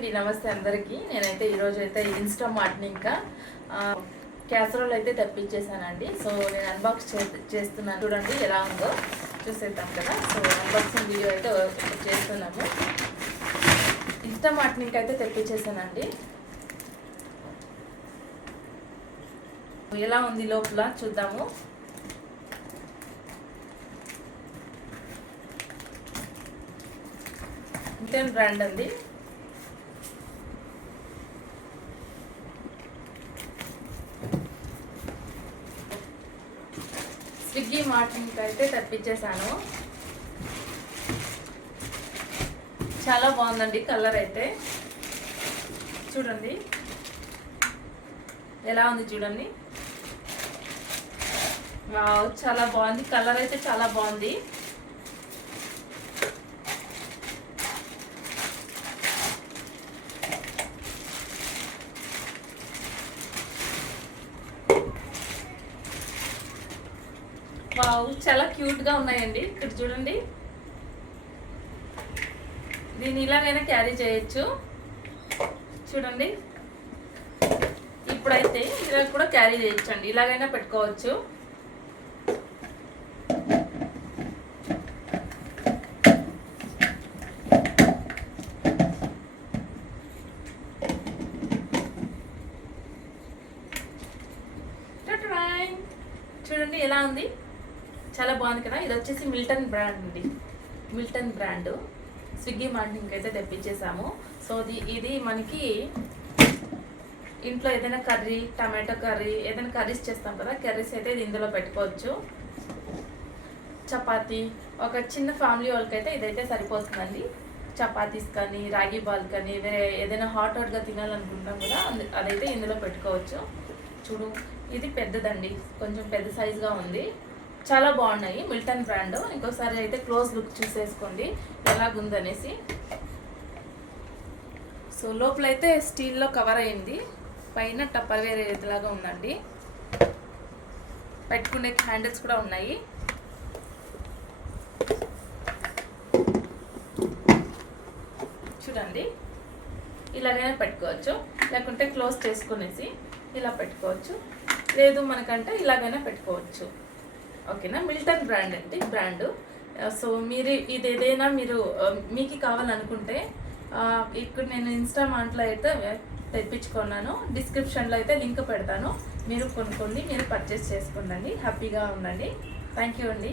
అండి, నమస్తే అందరికీ. నేనైతే ఈరోజు అయితే ఇన్స్టామార్ట్ని ఇంకా క్యాసరోల్ అయితే తెప్పించేసానండి. సో నేను అన్బాక్స్ చేస్తున్నాను, చూడండి ఎలా ఉందో చూసేద్దాం కదా. సో అన్బాక్సింగ్ వీడియో అయితే చేస్తున్నాము. ఇన్స్టామార్ట్ని అయితే తెప్పించేసానండి. ఎలా ఉంది లోపల చూద్దాము. ఇంటెన్ బ్రాండ్ అండి. స్విగ్గీ మార్టింగ్ అయితే తెప్పించేసాను. చాలా బాగుందండి కలర్ అయితే. చూడండి ఎలా ఉంది చూడండి. వావ్, చాలా బాగుంది కలర్ అయితే, చాలా బాగుంది. వావ్, చాలా క్యూట్ గా ఉన్నాయండి. ఇక్కడ చూడండి, దీన్ని ఇలాగైనా క్యారీ చేయొచ్చు. చూడండి, ఇప్పుడైతే ఇలా కూడా క్యారీ చేయొచ్చు అండి, ఇలాగైనా పెట్టుకోవచ్చు. చూడండి ఎలా ఉంది, చాలా బాగుంది కదా. ఇది వచ్చేసి మిల్టన్ బ్రాండ్ అండి. మిల్టన్ బ్రాండ్ స్విగ్గీ మార్టింగ్ అయితే తెప్పించేసాము. సో ఇది మనకి ఇంట్లో ఏదైనా కర్రీ, టమాటో కర్రీ, ఏదైనా కర్రీస్ చేస్తాం కదా, కర్రీస్ అయితే ఇది ఇందులో పెట్టుకోవచ్చు. చపాతీ, ఒక చిన్న ఫ్యామిలీ వాళ్ళకైతే ఇదైతే సరిపోతుందండి. చపాతీస్ కానీ, రాగి బాల్ కానీ, వేరే ఏదైనా హాట్గా తినాలనుకుంటాం కదా, అదైతే ఇందులో పెట్టుకోవచ్చు. చూడు, ఇది పెద్దదండి, కొంచెం పెద్ద సైజుగా ఉంది. చాలా బాగున్నాయి, మిల్టన్ బ్రాండ్. ఇంకోసారి అయితే క్లోజ్ లుక్ చూసేసుకోండి ఎలాగుందనేసి. సో లోపలైతే స్టీల్లో కవర్ అయింది, పైన టప్పర్ వేరే లాగా ఉందండి. పెట్టుకునే హ్యాండిల్స్ కూడా ఉన్నాయి. చూడండి, ఇలాగైనా పెట్టుకోవచ్చు, లేకుంటే క్లోజ్ చేసుకునేసి ఇలా పెట్టుకోవచ్చు. లేదు మనకంటే ఇలాగైనా పెట్టుకోవచ్చు. ఓకేనా. మిల్టన్ బ్రాండ్ అండి బ్రాండ్. సో మీరు ఇది ఏదైనా మీకు కావాలనుకుంటే ఇక్కడ నేను ఇన్స్టామార్ట్లో అయితే తెప్పించుకున్నాను. డిస్క్రిప్షన్లో అయితే లింక్ పెడతాను, మీరు కొనుక్కోండి, మీరు పర్చేస్ చేసుకోండి. హ్యాపీగా ఉండండి. థ్యాంక్ యూ అండి.